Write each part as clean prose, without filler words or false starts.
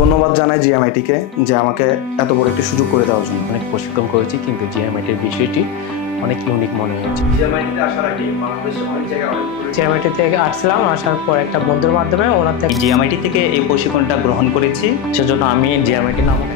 ধন্যবাদ জানাই জিএমআইটিকে যে আমাকে এত বড় একটি সুযোগ করে দেওয়ার জন্য। অনেক প্রশিক্ষণ করেছি, কিন্তু জিএমআইটির বিষয়টি অনেক ইউনিক মনে হয়েছে। জিএমআইটিতে আসার আগে বাংলাদেশে অনেক জায়গায় জিএমআইটি থেকে আসলাম, আসার পর একটা বন্ধুর মাধ্যমে ওনার থেকে জিএমআইটি থেকে এই প্রশিক্ষণটা গ্রহণ করেছি, সেজন্য আমি জিএমআইটি নামক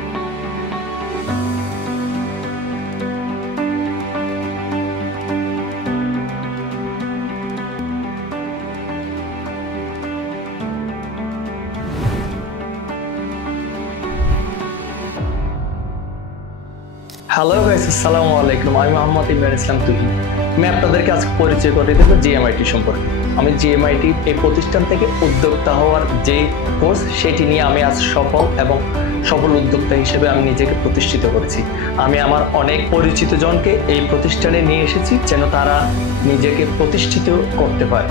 হ্যালো গাইস, আসসালামু আলাইকুম। আমি মোহাম্মদ ইমরান ইসলাম তুহিন। আমি আপনাদেরকে আজকে পরিচয় করে দেবো জিএমআইটি সম্পর্কে। আমি জিএমআইটি এই প্রতিষ্ঠান থেকে উদ্যোক্তা হওয়ার যে কোর্স, সেটি নিয়ে আমি আজ সফল উদ্যোক্তা হিসেবে আমি নিজেকে প্রতিষ্ঠিত করেছি। আমি আমার অনেক পরিচিত জনকে এই প্রতিষ্ঠানে নিয়ে এসেছি যেন তারা নিজেকে প্রতিষ্ঠিত করতে পারে।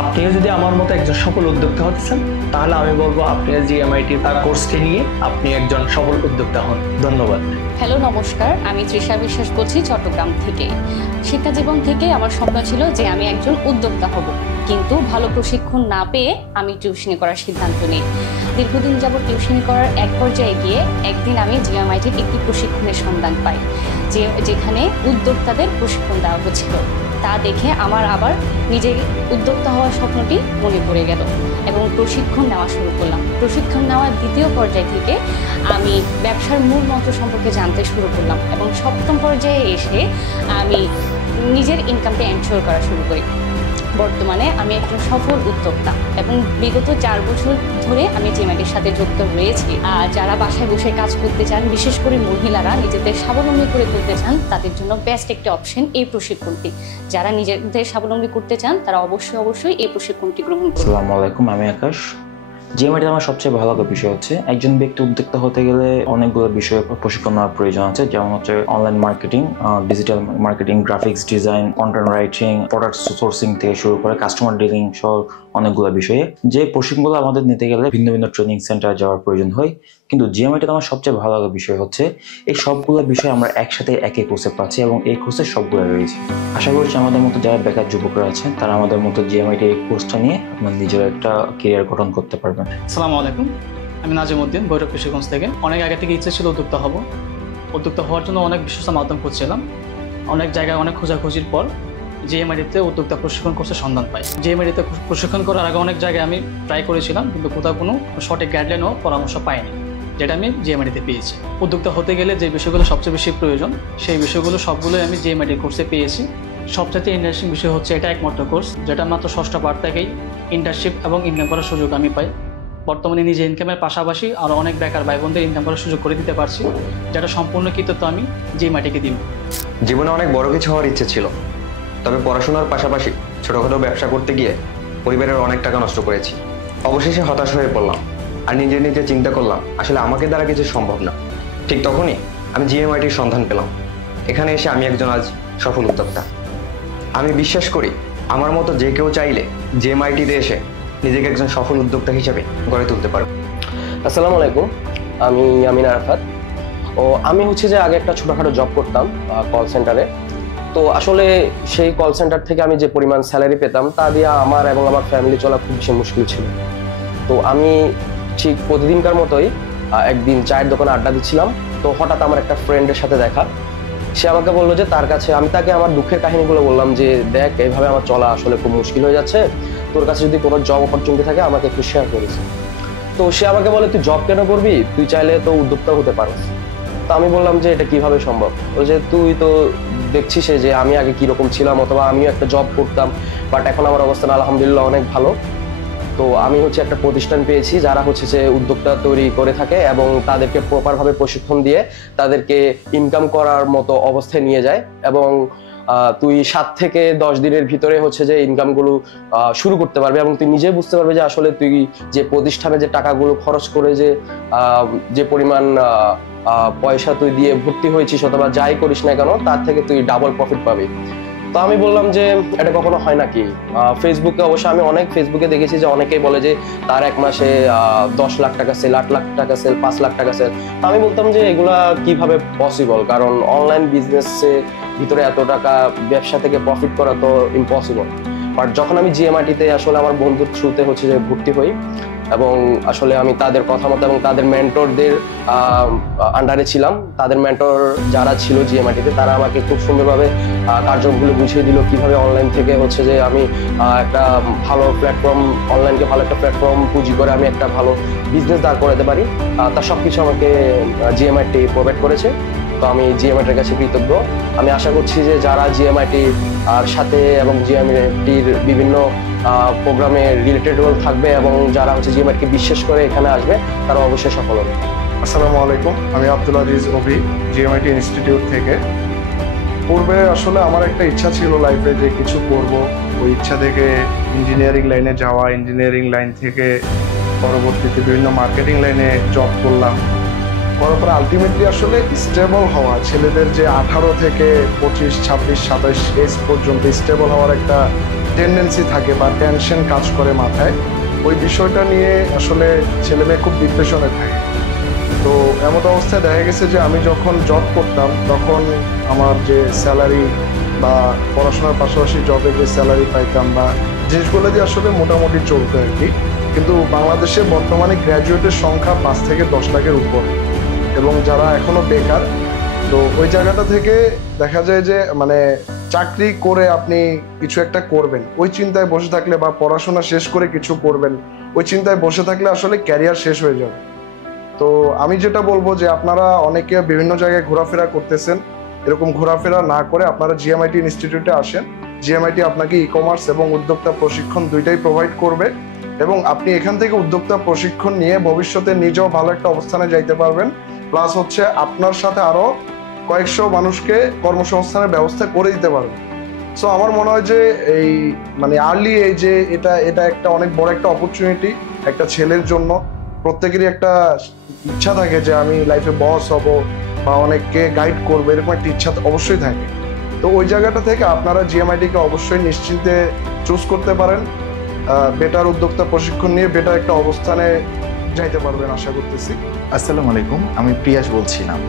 আপনিও যদি আমার মতো একজন সফল উদ্যোক্তা হতে চান, তাহলে আমি বলবো আপনি জিএমআইটির কোর্সটি নিয়ে আপনি একজন সফল উদ্যোক্তা হন। ধন্যবাদ। হ্যালো, নমস্কার। আমি তৃষা বিশ্বাস বলছি চট্টগ্রাম থেকে। শিক্ষা জীবন থেকে আমার স্বপ্ন ছিল যে আমি একজন উদ্যোক্তা হব, কিন্তু ভালো প্রশিক্ষণ না পেয়ে আমি টিউশনি করার সিদ্ধান্ত নিই। দীর্ঘদিন যাবত টিউশনি করার এক পর্যায়ে গিয়ে একদিন আমি জিএমআইটির একটি প্রশিক্ষণের সন্ধান পাই, যেখানে উদ্যোক্তাদের প্রশিক্ষণ দেওয়া হচ্ছিল। তা দেখে আমার আবার নিজের উদ্যোক্তা হওয়ার স্বপ্নটি মনে পড়ে গেল এবং প্রশিক্ষণ নেওয়া শুরু করলাম। প্রশিক্ষণ নেওয়ার দ্বিতীয় পর্যায় থেকে আমি ব্যবসার মূল মন্ত্র সম্পর্কে জানতে শুরু করলাম এবং সপ্তম পর্যায়ে এসে আমি নিজের ইনকামটা এনশিওর করা শুরু করি। বর্তমানে আমি একজন সফল উদ্যোক্তা এবং বিগত 4 বছর ধরে আমি জিএমআইটির সাথে যুক্ত রয়েছি। যারা বাসায় বসে কাজ করতে চান, বিশেষ করে মহিলারা নিজেদের স্বাবলম্বী করে তুলতে চান, তাদের জন্য বেস্ট একটি অপশন এই প্রশিক্ষণটি। যারা নিজেদের স্বাবলম্বী করতে চান তারা অবশ্যই এই প্রশিক্ষণটি গ্রহণ করুন। আসসালামু আলাইকুম, আমি আকাশ। জিএমআইটিতে আমার সবচেয়ে ভালো লাগা বিষয় হচ্ছে একজন ব্যক্তি উদ্যোক্তা হতে গেলে অনেকগুলো বিষয়ে প্রশিক্ষণ নেওয়ার প্রয়োজন আছে, যেমন হচ্ছে online marketing, digital marketing, graphics design, content writing, product sourcing থেকে শুরু করে কাস্টমার ডিলিং সহ অনেকগুলো বিষয়ে। যে প্রশিক্ষণগুলো আমাদের নিতে গেলে ভিন্ন ভিন্ন ট্রেনিং সেন্টার যাওয়ার প্রয়োজন হয়, কিন্তু জিএমআইটিতে আমার সবচেয়ে ভালো লাগা বিষয় হচ্ছে এই সবগুলো বিষয় আমরা একসাথে একই কোর্সে পাচ্ছি এবং এই কোর্সে সবগুলো রয়েছে। আশা করছি আমাদের মতো যারা বেকার যুবকরা আছেন তারা আমাদের মতো জিএমআইটি এই কোর্সটা নিয়ে আপনার নিজের একটা কেরিয়ার গঠন করতে পারবেন। আসসালামু আলাইকুম, আমি নাজিমউদ্দিন, ভৈরব কৃষিগঞ্জ থেকে। অনেক আগে থেকে ইচ্ছে ছিল উদ্যোক্তা হব। উদ্যোক্তা হওয়ার জন্য অনেক বিশ্বস্ত মাধ্যম খুঁজছিলাম। অনেক জায়গায় অনেক খোঁজাখুঁজির পর জিএমআইটিতে উদ্যোক্তা প্রশিক্ষণ কোর্সের সন্ধান পাই। জিএমআইটিতে প্রশিক্ষণ করার আগে অনেক জায়গায় আমি ট্রাই করেছিলাম, কিন্তু কোথাও কোনো সঠিক গাইডলাইন ও পরামর্শ পাইনি, যেটা আমি জিএমআইটিতে পেয়েছি। উদ্যোক্তা হতে গেলে যে বিষয়গুলো সবচেয়ে বেশি প্রয়োজন, সেই বিষয়গুলো সবগুলোই আমি জিএমআইটি কোর্সে পেয়েছি। সবচেয়ে ইন্টারেস্টিং বিষয় হচ্ছে এটা একমাত্র কোর্স যেটা মাত্র ষষ্ঠ পার্ট থেকেই ইন্টার্নশিপ এবং ইনকাম করার সুযোগ আমি পাই। বর্তমানে নিজে ইনকামের পাশাপাশি আরও অনেক বেকার ভাই বোনদের ইনকাম করার সুযোগ করে দিতে পারছি, যেটা সম্পূর্ণ কৃতিত্ব আমি জিএমআইটিকে দিব। জীবনে অনেক বড় কিছু হওয়ার ইচ্ছে ছিল, তবে পড়াশোনার পাশাপাশি ছোটখাটো ব্যবসা করতে গিয়ে পরিবারের অনেক টাকা নষ্ট করেছি। অবশেষে হতাশ হয়ে পড়লাম আর নিজে চিন্তা করলাম আসলে আমাকে দ্বারা কিছু সম্ভব না। ঠিক তখনই আমি জিএমআইটির সন্ধান পেলাম। এখানে এসে আমি একজন আজ সফল উদ্যোক্তা। আমি বিশ্বাস করি আমার মতো যে কেউ চাইলে জিএমআইটিতে এসে নিজেকে একজন সফল উদ্যোক্তা হিসেবে গড়ে তুলতে পারবে। আসসালামু আলাইকুম, আমি আমিন আরাফাত। আমি হচ্ছে যে আগে একটা ছোটোখাটো জব করতাম কল সেন্টারে। তো আসলে সেই কল সেন্টার থেকে আমি যে পরিমাণ স্যালারি পেতাম তা দিয়ে আমার এবং আমার ফ্যামিলি চলা খুব বেশি মুশকিল ছিল। তো আমি ঠিক প্রতিদিনকার মতোই একদিন চায়ের দোকানে আড্ডা দিচ্ছিলাম। তো হঠাৎ আমার একটা ফ্রেন্ডের সাথে দেখা। সে আমাকে বললো যে তার কাছে, আমি তাকে আমার দুঃখের কাহিনীগুলো বললাম যে দেখ, এইভাবে আমার চলা আসলে খুব মুশকিল হয়ে যাচ্ছে, তোর কাছে যদি কোনো জব অপরচুনিটি থাকে আমাকে একটু শেয়ার করিস। তো সে আমাকে বলে তুই জব কেন করবি, তুই চাইলে তো উদ্যোক্তা হতে পারিস। তো আমি বললাম যে এটা কিভাবে সম্ভব। বলছে তুই তো দেখছিস যে আমি আগে কিরকম ছিলাম, অথবা আমিও একটা জব করতাম, বাট এখন আমার অবস্থান আলহামদুলিল্লাহ অনেক ভালো। তো আমি হচ্ছে একটা প্রতিষ্ঠান পেয়েছি যারা হচ্ছে যে উদ্যোক্তা তৈরি করে থাকে এবং তাদেরকে প্রপারভাবে প্রশিক্ষণ দিয়ে তাদেরকে ইনকাম করার মতো অবস্থায় নিয়ে যায় এবং তুই 7 থেকে 10 দিনের ভিতরে হচ্ছে যে ইনকামগুলো শুরু করতে পারবে এবং তুই নিজে বুঝতে পারবে যে আসলে তুই যে প্রতিষ্ঠানে যে টাকাগুলো খরচ করে যে পরিমাণ পয়সা তুই দিয়ে ভর্তি হয়েছিস অথবা যাই করিস না কেন, তার থেকে তুই ডাবল প্রফিট পাবি। তো আমি বললাম যে এটা কখনো হয় নাকি। ফেসবুকে অবশ্য আমি অনেক ফেসবুকে দেখেছি যে অনেকেই বলে যে তার এক মাসে 10 লাখ টাকা সেল, 8 লাখ টাকা সেল, 5 লাখ টাকা সেল। তো আমি বলতাম যে এগুলা কিভাবে পসিবল, কারণ অনলাইন বিজনেসের ভিতরে এত টাকা ব্যবসা থেকে প্রফিট করা তো ইম্পসিবল। বাট যখন আমি জিএমআইটিতে আসলে আমার বন্ধুর থ্রুতে হচ্ছে যে ভর্তি হই, এবং আসলে আমি তাদের কথা মতো এবং তাদের মেন্টরদের আন্ডারে ছিলাম। তাদের মেন্টর যারা ছিল জিএমআইটিতে তারা আমাকে খুব সুন্দরভাবে কার্যক্রমগুলো বুঝিয়ে দিল, কিভাবে অনলাইন থেকে হচ্ছে যে আমি একটা ভালো প্ল্যাটফর্ম, অনলাইনকে ভালো একটা প্ল্যাটফর্ম পুঁজি করে আমি একটা ভালো বিজনেস দাঁড় করাতে পারি। তার সব কিছু আমাকে জিএমআইটি প্রোভাইড করেছে। তো আমি জিএমআইটির কাছে কৃতজ্ঞ। আমি আশা করছি যে যারা জিএমআইটি আর সাথে এবং জিএমআইটির বিভিন্ন প্রোগ্রামে রিলেটেড থাকবে এবং যারা হচ্ছে জিএমআইটিকে বিশ্বাস করে এখানে আসবে তারা অবশ্যই সফল হবে। আসসালামু আলাইকুম, আমি আব্দুল আজিজ অভি, জিএমআইটি ইনস্টিটিউট থেকে। পূর্বে আসলে আমার একটা ইচ্ছা ছিল লাইফে যে কিছু করব। ওই ইচ্ছা থেকে ইঞ্জিনিয়ারিং লাইনে যাওয়া, ইঞ্জিনিয়ারিং লাইন থেকে পরবর্তীতে বিভিন্ন মার্কেটিং লাইনে জব করলাম। করার পর আলটিমেটলি আসলে স্টেবল হওয়া, ছেলেদের যে 18 থেকে 25, 26, 27 এজ পর্যন্ত স্টেবল হওয়ার একটা টেন্ডেন্সি থাকে বা টেনশন কাজ করে মাথায়, ওই বিষয়টা নিয়ে আসলে ছেলে মেয়ে খুব ডিপ্রেশনে থাকে। তো এমন অবস্থায় দেখা গেছে যে আমি যখন জব করতাম তখন আমার যে স্যালারি বা পড়াশোনার পাশাপাশি জবে যে স্যালারি পাইতাম বা জিনিসগুলো দিয়ে আসলে মোটামুটি চলতো আর কি। কিন্তু বাংলাদেশে বর্তমানে গ্র্যাজুয়েটের সংখ্যা 5 থেকে 10 লাখের উপরে, এবং যারা এখনো বেকার। তো ওই জায়গাটা থেকে দেখা যায় যে মানে চাকরি করে আপনি কিছু একটা করবেন ওই চিন্তায় বসে থাকলে বা পড়াশোনা শেষ করে কিছু করবেন ওই চিন্তায় বসে থাকলে আসলে ক্যারিয়ার শেষ হয়ে যাবে। তো আমি যেটা বলবো যে আপনারা অনেকে বিভিন্ন জায়গায় ঘোরাফেরা করতেছেন, এরকম ঘোরাফেরা না করে আপনারা জিএমআইটি ইনস্টিটিউটে আসেন। জিএমআইটি আপনাকে ই কমার্স এবং উদ্যোক্তা প্রশিক্ষণ দুইটাই প্রোভাইড করবে, এবং আপনি এখান থেকে উদ্যোক্তা প্রশিক্ষণ নিয়ে ভবিষ্যতে নিজেও ভালো একটা অবস্থানে যাইতে পারবেন। প্লাস হচ্ছে আপনার সাথে আরো কয়েকশো মানুষকে কর্মসংস্থানের ব্যবস্থা করে দিতে পারবেন। সো আমার মনে হয় যে এই মানে আর্লি এজে এটা একটা অনেক বড় একটা অপরচুনিটি একটা ছেলের জন্য। প্রত্যেকেরই একটা ইচ্ছা থাকে যে আমি লাইফে বস হব বা অনেককে গাইড করবো, এরকম একটা ইচ্ছা অবশ্যই থাকে। তো ওই জায়গাটা থেকে আপনারা জিএমআইটিকে অবশ্যই নিশ্চিন্তে চুজ করতে পারেন। বেটার উদ্যোক্তা প্রশিক্ষণ নিয়ে বেটার একটা অবস্থানে যাইতে পারবেন আশা করতেছি। আসসালামু আলাইকুম, আমি প্রিয়াস বলছিলাম।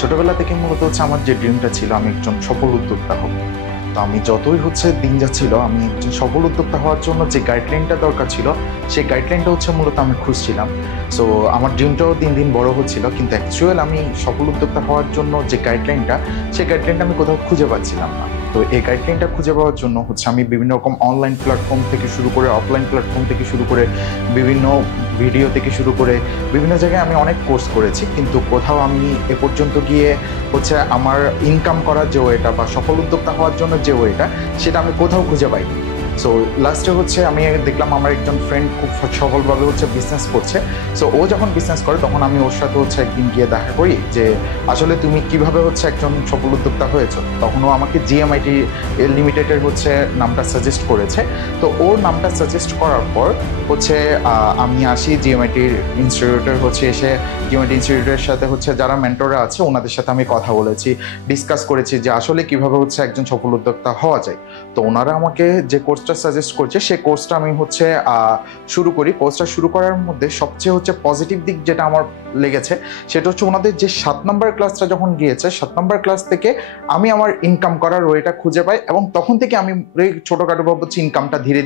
ছোটবেলা থেকে মূলত হচ্ছে আমার যে ড্রিমটা ছিল আমি একজন সফল উদ্যোক্তা হব। তো আমি যতই হচ্ছে দিন যাচ্ছিল আমি একজন সফল উদ্যোক্তা হওয়ার জন্য যে গাইডলাইনটা দরকার ছিল সেই গাইডলাইনটা হচ্ছে মূলত আমি খুঁজছিলাম। সো আমার ড্রিমটাও দিন দিন বড় হচ্ছিল, কিন্তু অ্যাকচুয়াল আমি সফল উদ্যোক্তা হওয়ার জন্য যে গাইডলাইনটা সেই গাইডলাইনটা আমি কোথাও খুঁজে পাচ্ছিলাম না। তো এই গাইডলাইনটা খুঁজে পাওয়ার জন্য হচ্ছে আমি বিভিন্ন রকম অনলাইন প্ল্যাটফর্ম থেকে শুরু করে অফলাইন প্ল্যাটফর্ম থেকে শুরু করে বিভিন্ন ভিডিও থেকে শুরু করে বিভিন্ন জায়গায় আমি অনেক কোর্স করেছি, কিন্তু কোথাও আমি এ পর্যন্ত গিয়ে হচ্ছে আমার ইনকাম করার যে ওয়েটা বা সফল উদ্যোক্তা হওয়ার জন্য যে ওয়েটা সেটা আমি কোথাও খুঁজে পাইনি। সো লাস্টে হচ্ছে আমি দেখলাম আমার একজন ফ্রেন্ড খুব সফলভাবে হচ্ছে বিজনেস করছে। সো ও যখন বিজনেস করে তখন আমি ওর সাথে হচ্ছে একদিন গিয়ে দেখা করি যে আসলে তুমি কিভাবে হচ্ছে একজন সফল উদ্যোক্তা হয়েছো। তখন ও আমাকে জিএমআইটি লিমিটেডের হচ্ছে নামটা সাজেস্ট করেছে। তো ওর নামটা সাজেস্ট করার পর হচ্ছে আমি আসি জিএমআইটির ইনস্টিটিউটের হচ্ছে এসে জিএমআইটি ইনস্টিটিউটের সাথে হচ্ছে যারা মেন্টররা আছে ওনাদের সাথে আমি কথা বলেছি, ডিসকাস করেছি যে আসলে কিভাবে হচ্ছে একজন সফল উদ্যোক্তা হওয়া যায়। তো ওনারা আমাকে যে কোর্সটা সাজেস্ট করছে সেই কোর্সটা আমি হচ্ছে শুরু করি। কোর্সটা শুরু করার মধ্যে সবচেয়ে হচ্ছে পজিটিভ দিক যেটা আমার লেগেছে সেটা হচ্ছে ওনাদের যে 7 নম্বর ক্লাসটা যখন গিয়েছে 7 নম্বর ক্লাস থেকে আমি আমার ইনকাম করার ওয়েটা খুঁজে পাই, এবং তখন থেকে আমি ছোটোখাটো ভাবে হচ্ছে ইনকামটা ধীরে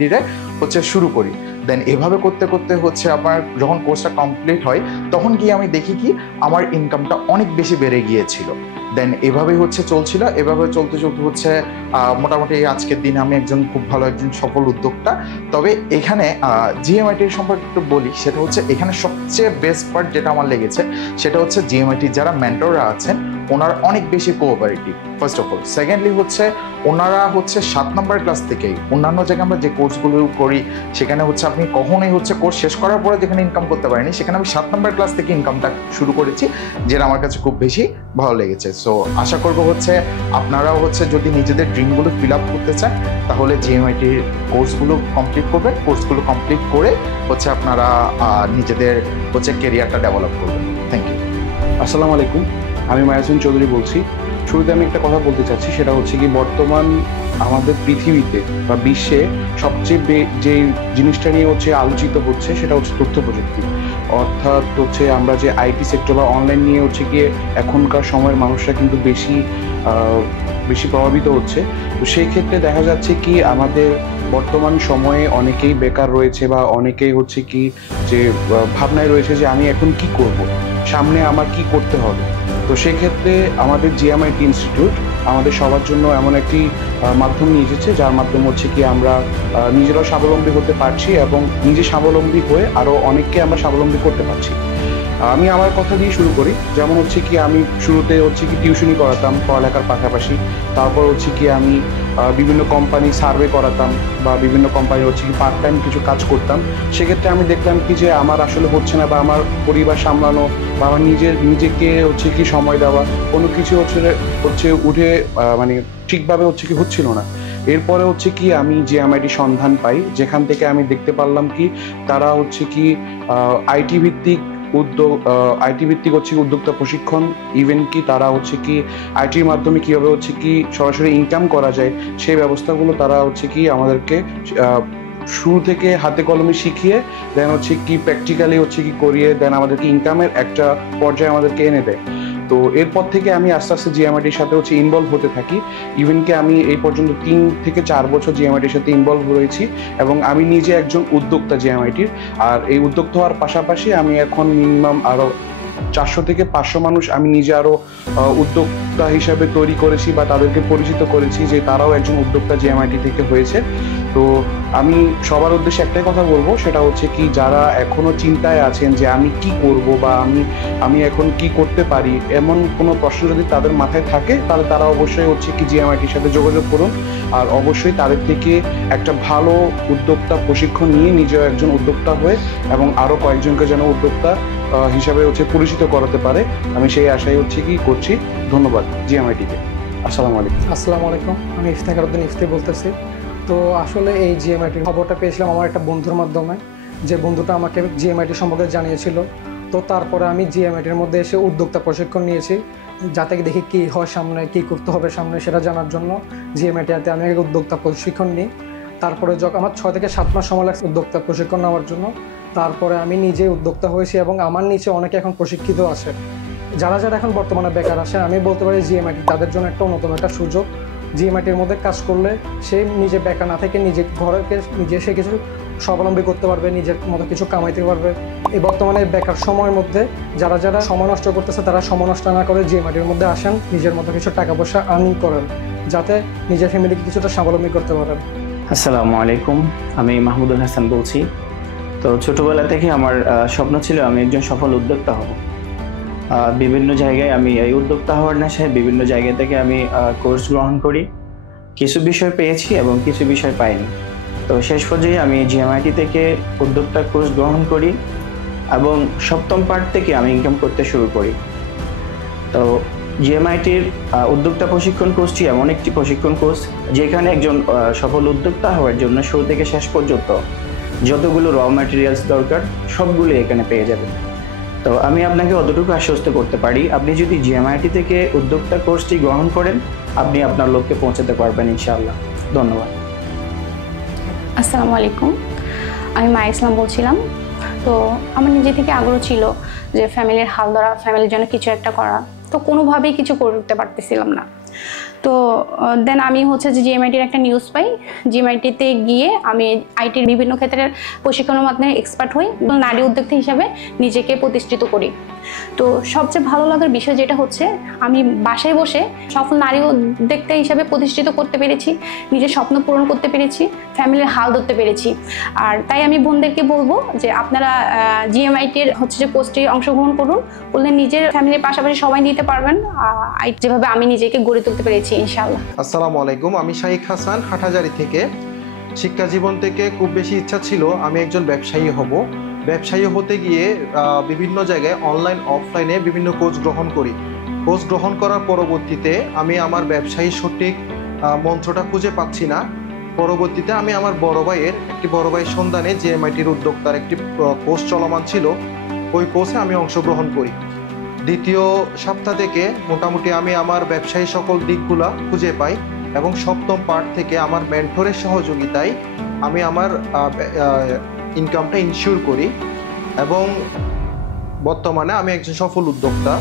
ধীরে হচ্ছে শুরু করি। দেন এভাবে করতে করতে হচ্ছে আমার যখন কোর্সটা কমপ্লিট হয় তখন গিয়ে আমি দেখি কি আমার ইনকামটা অনেক বেশি বেড়ে গিয়েছিল। দেন এভাবেই হচ্ছে চলছিল, এভাবে চলতে হচ্ছে মোটামুটি আজকের দিনে আমি একজন খুব ভালো একজন সফল উদ্যোক্তা। তবে এখানে জিএমআইটির সম্পর্কে একটু বলি, সেটা হচ্ছে এখানে সবচেয়ে বেস্ট পার্ট যেটা আমার লেগেছে সেটা হচ্ছে জিএমআইটির যারা মেন্টররা আছেন ওনারা অনেক বেশি cooperative first of all. Secondly হচ্ছে ওনারা হচ্ছে 7 নম্বর ক্লাস থেকেই অন্যান্য জায়গায় আমরা যে কোর্সগুলো করি সেখানে হচ্ছে আপনি কখনোই হচ্ছে কোর্স শেষ করার পরে যেখানে ইনকাম করতে পারেনি সেখানে আমি 7 নম্বর ক্লাস থেকে ইনকামটা শুরু করেছি, যেটা আমার কাছে খুব বেশি ভালো লেগেছে। সো আশা করব হচ্ছে আপনারাও হচ্ছে যদি নিজেদের ড্রিমগুলো ফিল আপ করতে চান তাহলে জিএমআইটির কোর্সগুলো কমপ্লিট করবেন। কোর্সগুলো কমপ্লিট করে হচ্ছে আপনারা নিজেদের হচ্ছে কেরিয়ারটা ডেভেলপ করবেন। Thank you. আসসালামু আলাইকুম, আমি মায়াসুন চৌধুরী বলছি। শুরুতে আমি একটা কথা বলতে চাচ্ছি, সেটা হচ্ছে কি বর্তমান আমাদের পৃথিবীতে বা বিশ্বে সবচেয়ে যে জিনিসটা নিয়ে হচ্ছে আলোচিত হচ্ছে সেটা হচ্ছে তথ্য প্রযুক্তি। অর্থাৎ হচ্ছে আমরা যে আইটি সেক্টর বা অনলাইন নিয়ে হচ্ছে গিয়ে এখনকার সময়ের মানুষরা কিন্তু বেশি প্রভাবিত হচ্ছে। তো সেই ক্ষেত্রে দেখা যাচ্ছে কি আমাদের বর্তমান সময়ে অনেকেই বেকার রয়েছে বা অনেকেই হচ্ছে কি যে ভাবনায় রয়েছে যে আমি এখন কি করব, সামনে আমার কি করতে হবে। তো সেক্ষেত্রে আমাদের জিএমআইটি ইনস্টিটিউট আমাদের সবার জন্য এমন একটি মাধ্যম নিয়ে এসেছে যার মাধ্যমে হচ্ছে কি আমরা নিজেরাও স্বাবলম্বী হতে পারছি এবং নিজে স্বাবলম্বী হয়ে আরও অনেককে আমরা স্বাবলম্বী করতে পারছি। আমি আমার কথা দিয়ে শুরু করি। যেমন হচ্ছে কি আমি শুরুতে হচ্ছে কি টিউশনি করাতাম পড়ালেখার পাশাপাশি। তারপর হচ্ছে কি আমি বিভিন্ন কোম্পানি সার্ভে করাতাম বা বিভিন্ন কোম্পানি হচ্ছে কি পার্ট টাইম কিছু কাজ করতাম। সেক্ষেত্রে আমি দেখলাম কি যে আমার আসলে হচ্ছে না, বা আমার পরিবার সামলানো বা আমার নিজেকে হচ্ছে কি সময় দেওয়া কোনো কিছু হচ্ছে উঠে মানে ঠিকভাবে হচ্ছে কি হচ্ছিল না। এরপরে হচ্ছে কি আমি জিএমআইটি সন্ধান পাই, যেখান থেকে আমি দেখতে পারলাম কি তারা হচ্ছে কি আইটি ভিত্তিক হচ্ছে উদ্যোক্তা প্রশিক্ষণ, ইভেন কি তারা হচ্ছে কি আইটির মাধ্যমে কীভাবে হচ্ছে কি সরাসরি ইনকাম করা যায় সেই ব্যবস্থাগুলো তারা হচ্ছে কি আমাদেরকে শুরু থেকে হাতে কলমে শিখিয়ে দেন হচ্ছে কি প্র্যাকটিক্যালি হচ্ছে কি করিয়ে দেন আমাদেরকে ইনকামের একটা পর্যায়ে আমাদেরকে এনে দেয়। তো এরপর থেকে আমি আস্তে আস্তে জিএমআইটির সাথে হচ্ছে ইনভলভ হতে থাকি। ইভেনকি আমি এই পর্যন্ত 3 থেকে 4 বছর জিএমআইটির সাথে ইনভলভ রয়েছি এবং আমি নিজে একজন উদ্যোক্তা জিএমআইটির। আর এই উদ্যোক্তা হওয়ার পাশাপাশি আমি এখন মিনিমাম আরও 400 থেকে 500 মানুষ আমি নিজে আরও উদ্যোক্তা হিসাবে তৈরি করেছি বা তাদেরকে পরিচিত করেছি যে তারাও একজন উদ্যোক্তা জিএমআইটি থেকে হয়েছে। তো আমি সবার উদ্দেশ্যে একটাই কথা বলবো, সেটা হচ্ছে কি যারা এখনো চিন্তায় আছেন যে আমি কি করব বা আমি এখন কি করতে পারি, এমন কোনো প্রশ্ন যদি তাদের মাথায় থাকে তাহলে তারা অবশ্যই হচ্ছে কি জিএমআইটির সাথে যোগাযোগ করুন। আর অবশ্যই তাদের থেকে একটা ভালো উদ্যোক্তা প্রশিক্ষণ নিয়ে নিজেও একজন উদ্যোক্তা হয়ে এবং আরও কয়েকজনকে যেন উদ্যোক্তা হিসাবে হচ্ছে পরিচিত করাতে পারে, আমি সেই আশায় হচ্ছে কি করছি। ধন্যবাদ জিএমআইটিকে। আসসালামু আলাইকুম। আসসালামু আলাইকুম, আমি ইফতেখার উদ্দিন ইফতি বলতেছি। তো আসলে এই জিএমআইটির খবরটা পেয়েছিলাম আমার একটা বন্ধুর মাধ্যমে, যে বন্ধুটা আমাকে জিএমআইটি সম্পর্কে জানিয়েছিল। তো তারপরে আমি জিএমআইটির মধ্যে এসে উদ্যোক্তা প্রশিক্ষণ নিয়েছি, যাতে দেখি কী হয় সামনে, কী করতে হবে সামনে সেটা জানার জন্য জিএমআইটিতে আমি উদ্যোক্তা প্রশিক্ষণ নিই। তারপরে যখন আমার 6 থেকে 7 মাস সময় লাগছে উদ্যোক্তা প্রশিক্ষণ নেওয়ার জন্য, তারপরে আমি নিজে উদ্যোক্তা হয়েছি এবং আমার নিচে অনেকে এখন প্রশিক্ষিত আছে। যারা এখন বর্তমানে বেকার আছে, আমি বলতে পারি জিএমআইটি তাদের জন্য একটা অন্যতম একটা সুযোগ। জিএমআইটির মধ্যে কাজ করলে সে নিজে বেকার না থেকে নিজে ঘরকে নিজে সে কিছু স্বাবলম্বী করতে পারবে, নিজের মতো কিছু কামাইতে পারবে। এই বর্তমানে বেকার সময়ের মধ্যে যারা সময় নষ্ট করতেছে তারা সময় নষ্ট না করে জিএমআইটির মধ্যে আসেন, নিজের মতো কিছু টাকা পয়সা আর্নিং করেন, যাতে নিজের ফ্যামিলিকে কিছুটা স্বাবলম্বী করতে পারেন। আসসালামু আলাইকুম, আমি মাহমুদুল হাসান বলছি। তো ছোটবেলা থেকে আমার স্বপ্ন ছিল আমি একজন সফল উদ্যোক্তা হব। বিভিন্ন জায়গায় আমি এই উদ্যোক্তা হওয়ার নেশায় বিভিন্ন জায়গা থেকে আমি কোর্স গ্রহণ করি। কিছু বিষয় পেয়েছি এবং কিছু বিষয় পাইনি। তো শেষ পর্যায়ে আমি জিএমআইটি থেকে উদ্যোক্তা কোর্স গ্রহণ করি এবং 7ম পার্ট থেকে আমি ইনকাম করতে শুরু করি। তো জিএমআইটির উদ্যোক্তা প্রশিক্ষণ কোর্সটি এমন একটি প্রশিক্ষণ কোর্স যেখানে একজন সফল উদ্যোক্তা হওয়ার জন্য শুরু থেকে শেষ পর্যন্ত যতগুলো র ম্যাটেরিয়ালস দরকার সবগুলো এখানে পেয়ে যাবেন। তো আমি আপনাকে অতটুকু আশ্বস্ত করতে পারি, আপনি যদি জিএমআইটি থেকে উদ্যোক্তা কোর্সটি গ্রহণ করেন আপনি আপনার লক্ষ্যে পৌঁছাতে পারবেন ইনশাআল্লাহ। ধন্যবাদ। আসসালামু আলাইকুম, আমি মায়া ইসলাম বলছিলাম। তো আমার নিজে থেকে আগ্রহ ছিল যে ফ্যামিলির হাল ধরা, ফ্যামিলির জন্য কিছু একটা করা, তো কোনোভাবেই কিছু করতে পারতেছিলাম না। তো দেন আমি হচ্ছে যে জিএমআইটির একটা নিউজ পাই, জিএমআইটিতে গিয়ে আমি আইটির বিভিন্ন ক্ষেত্রের প্রশিক্ষণের মাধ্যমে এক্সপার্ট হই, নারী উদ্যোক্তা হিসাবে নিজেকে প্রতিষ্ঠিত করি। তো সবচেয়ে ভালো লাগার বিষয় যেটা হচ্ছে আমি বাসায় বসে সফল নারী উদ্যোক্তা হিসাবে প্রতিষ্ঠিত করতে পেরেছি, নিজের স্বপ্ন পূরণ করতে পেরেছি, ফ্যামিলির হাল ধরতে পেরেছি। আর তাই আমি বোনদেরকে বলবো যে আপনারা জিএমআইটির হচ্ছে যে কোর্সটি অংশগ্রহণ করুন, করলে নিজের ফ্যামিলির পাশাপাশি সবাই নিতে পারবেন যেভাবে আমি নিজেকে গড়ে তুলতে পেরেছি ইনশাআল্লাহ। আসসালামু আলাইকুম, আমি শাইখ হাসান হাটহাজারী থেকে। শিক্ষা জীবন থেকে খুব বেশি ইচ্ছা ছিল আমি একজন ব্যবসায়ী হব। ব্যবসায়ী হতে গিয়ে বিভিন্ন জায়গায় অনলাইন অফলাইনে বিভিন্ন কোর্স গ্রহণ করি। কোর্স গ্রহণ করার পরবর্তীতে আমি আমার ব্যবসায়ীর সঠিক মন্ত্রটা খুঁজে পাচ্ছি না। পরবর্তীতে আমি আমার বড় ভাইয়ের সন্ধানে জিএমআইটির উদ্যোক্তার একটি কোর্স চলমান ছিল, ওই কোর্সে আমি অংশগ্রহণ করি। দ্বিতীয় সপ্তাহ থেকে মোটামুটি আমি আমার ব্যবসায়ী সকল দিকগুলা খুঁজে পাই এবং 7ম পার্ট থেকে আমার মেন্টরের সহযোগিতায় আমি আমার ইনকামটা ইনশিওর করি এবং বর্তমানে আমি একজন সফল উদ্যোক্তা।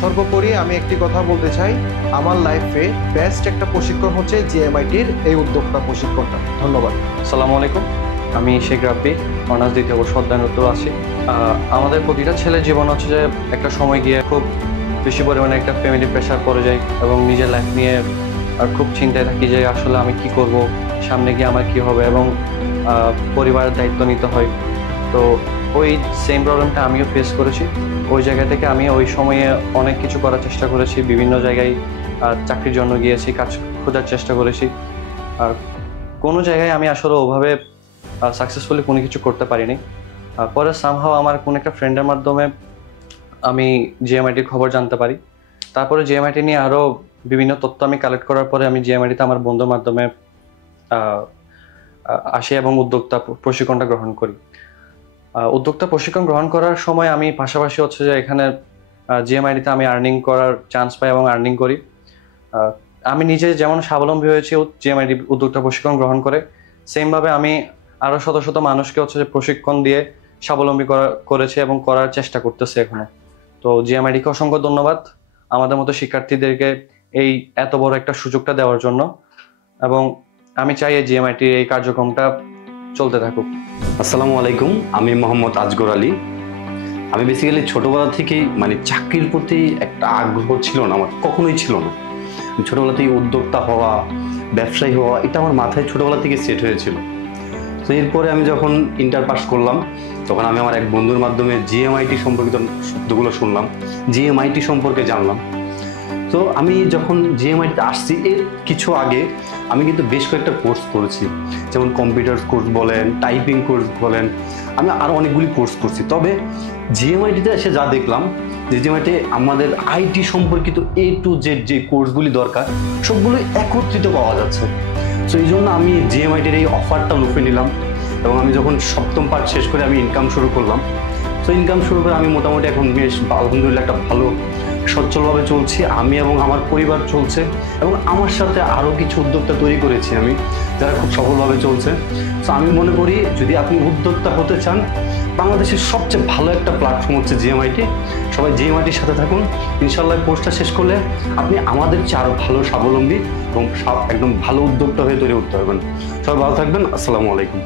সর্বোপরি আমি একটি কথা বলতে চাই, আমার লাইফে বেস্ট একটা প্রশিক্ষণ হচ্ছে জিএমআইটির এই উদ্যোক্তা প্রশিক্ষণটা। ধন্যবাদ। আসসালামু আলাইকুম, আমি শেখ রাব্বি, অনার্স দ্বিতীয় বর্ষ অধ্যয়নরত আছি। আমাদের প্রতিটা ছেলের জীবন হচ্ছে যে একটা সময় গিয়ে খুব বেশি পরিমাণে একটা ফ্যামিলি প্রেশার পড়ে যায় এবং নিজের লাইফ নিয়ে খুব চিন্তায় থাকি যে আসলে আমি কি করব, সামনে গিয়ে আমার কি হবে, এবং পরিবারের দায়িত্ব নিতে হয়। তো ওই সেম প্রবলেমটা আমিও ফেস করেছি। ওই জায়গা থেকে আমি ওই সময়ে অনেক কিছু করার চেষ্টা করেছি, বিভিন্ন জায়গায় চাকরির জন্য গিয়েছি, কাজ খোঁজার চেষ্টা করেছি। কোনো জায়গায় আমি আসলে ওভাবে সাকসেসফুলি কোনো কিছু করতে পারিনি। পরে সামহাও আমার কোনো একটা ফ্রেন্ডের মাধ্যমে আমি জিএমআইটির খবর জানতে পারি। তারপরে জিএমআইটি নিয়ে আরও বিভিন্ন তথ্য আমি কালেক্ট করার পরে আমি জিএমআইটিতে আমার বন্ধুর মাধ্যমে আসি এবং উদ্যোক্তা প্রশিক্ষণটা গ্রহণ করি। উদ্যোক্তা প্রশিক্ষণ গ্রহণ করার সময় আমি পাশাপাশি হচ্ছে যে এখানে জিএমআইটিতে আমি আর্নিং করার চান্স পাই এবং আর্নিং করি। আমি নিজে যেমন স্বাবলম্বী হয়েছি জিএমআইটি উদ্যোক্তা প্রশিক্ষণ গ্রহণ করে, সেমভাবে আমি আরও শত শত মানুষকে হচ্ছে যে প্রশিক্ষণ দিয়ে স্বাবলম্বী করেছে এবং করার চেষ্টা করতেছে এখনো। তো জিএমআইটিকে অসংখ্য ধন্যবাদ আমাদের মতো শিক্ষার্থীদেরকে এই এত বড় একটা সুযোগটা দেওয়ার জন্য, এবং আমি চাই এই জিএমআইটির এই কার্যক্রমটা চলতে থাকুক। আসসালামু আলাইকুম, আমি মোহাম্মদ আজগর আলী। আমি বেসিক্যালি ছোটবেলা থেকেই চাকরির প্রতি একটা আগ্রহ ছিল না, আমার কখনোই ছিল না। ছোটবেলা থেকে উদ্যোক্তা হওয়া, ব্যবসায়ী হওয়া, এটা আমার মাথায় ছোটবেলা থেকে সেট হয়েছিল। তো এরপরে আমি যখন ইন্টার পাস করলাম, তখন আমি আমার এক বন্ধুর মাধ্যমে জিএমআইটি সম্পর্কিত শব্দগুলো শুনলাম, জিএমআইটি সম্পর্কে জানলাম। তো আমি যখন জিএমআইটিতে আসছি এর কিছু আগে আমি কিন্তু বেশ কয়েকটা কোর্স করেছি, যেমন কম্পিউটার কোর্স বলেন, টাইপিং কোর্স বলেন, আমি আরও অনেকগুলি কোর্স করছি। তবে জিএমআইটিতে এসে যা দেখলাম যে জিএমআইটি আমাদের আইটি সম্পর্কিত A to Z যে কোর্সগুলি দরকার সবগুলো একত্রিত পাওয়া যাচ্ছে। তো এই জন্য আমি জিএমআইটির এই অফারটা লুফে নিলাম এবং আমি যখন সপ্তম পাঠ শেষ করে আমি ইনকাম শুরু করলাম। তো ইনকাম শুরু করে আমি মোটামুটি এখন বেশ আলহামদুলিল্লাহ একটা ভালো সচ্ছলভাবে চলছি, আমি এবং আমার পরিবার চলছে, এবং আমার সাথে আরও কিছু উদ্যোক্তা তৈরি করেছি আমি, যারা খুব সফলভাবে চলছে। তো আমি মনে করি যদি আপনি উদ্যোক্তা হতে চান, বাংলাদেশের সবচেয়ে ভালো একটা প্ল্যাটফর্ম হচ্ছে জিএমআইটি। সবাই জিএমআইটির সাথে থাকুন, ইনশাল্লাহ কোর্সটা শেষ করলে আপনি আমাদের চেয়ে আরও ভালো স্বাবলম্বী এবং একদম ভালো উদ্যোক্তা হয়ে তৈরি করতে পারবেন। সবাই ভালো থাকবেন, আসসালামু আলাইকুম।